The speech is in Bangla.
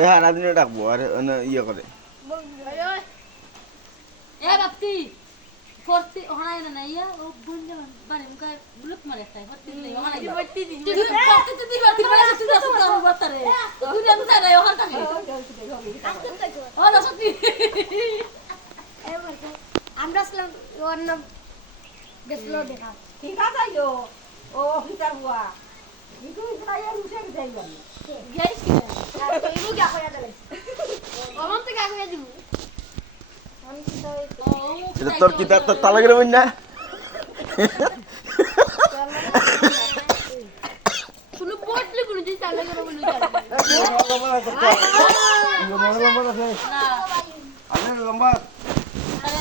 সারাদিনে ডাকবো আর ইয়ে করে এ বাপ্তি ফোর্টি ওখানে না ইয়া ও বন্ধ মানে মুখে ব্লক মারে তাই ফোর্টি দিই ওখানে ফোর্টি দিই তুই ফোর্টি দিই বাপ্তি মানে তুই আসো তো বর্তারে তুই জানো না ওখানে থাকে ও না সত্যি আমরা আসলাম অন্য গেছিল দেখা ঠিক আছে ও হিতার বুয়া ইকু ইসরাইল রুশে যাই বল গেছ কি এইবো কি আখয়া দেবে অনন্ত কি আখয়া দিব এটা তোর কি তার তালা করে বই না শুনো পড়লে কোন দিন চালা করে বলি লম্বা আছে না আরে লম্বা আরে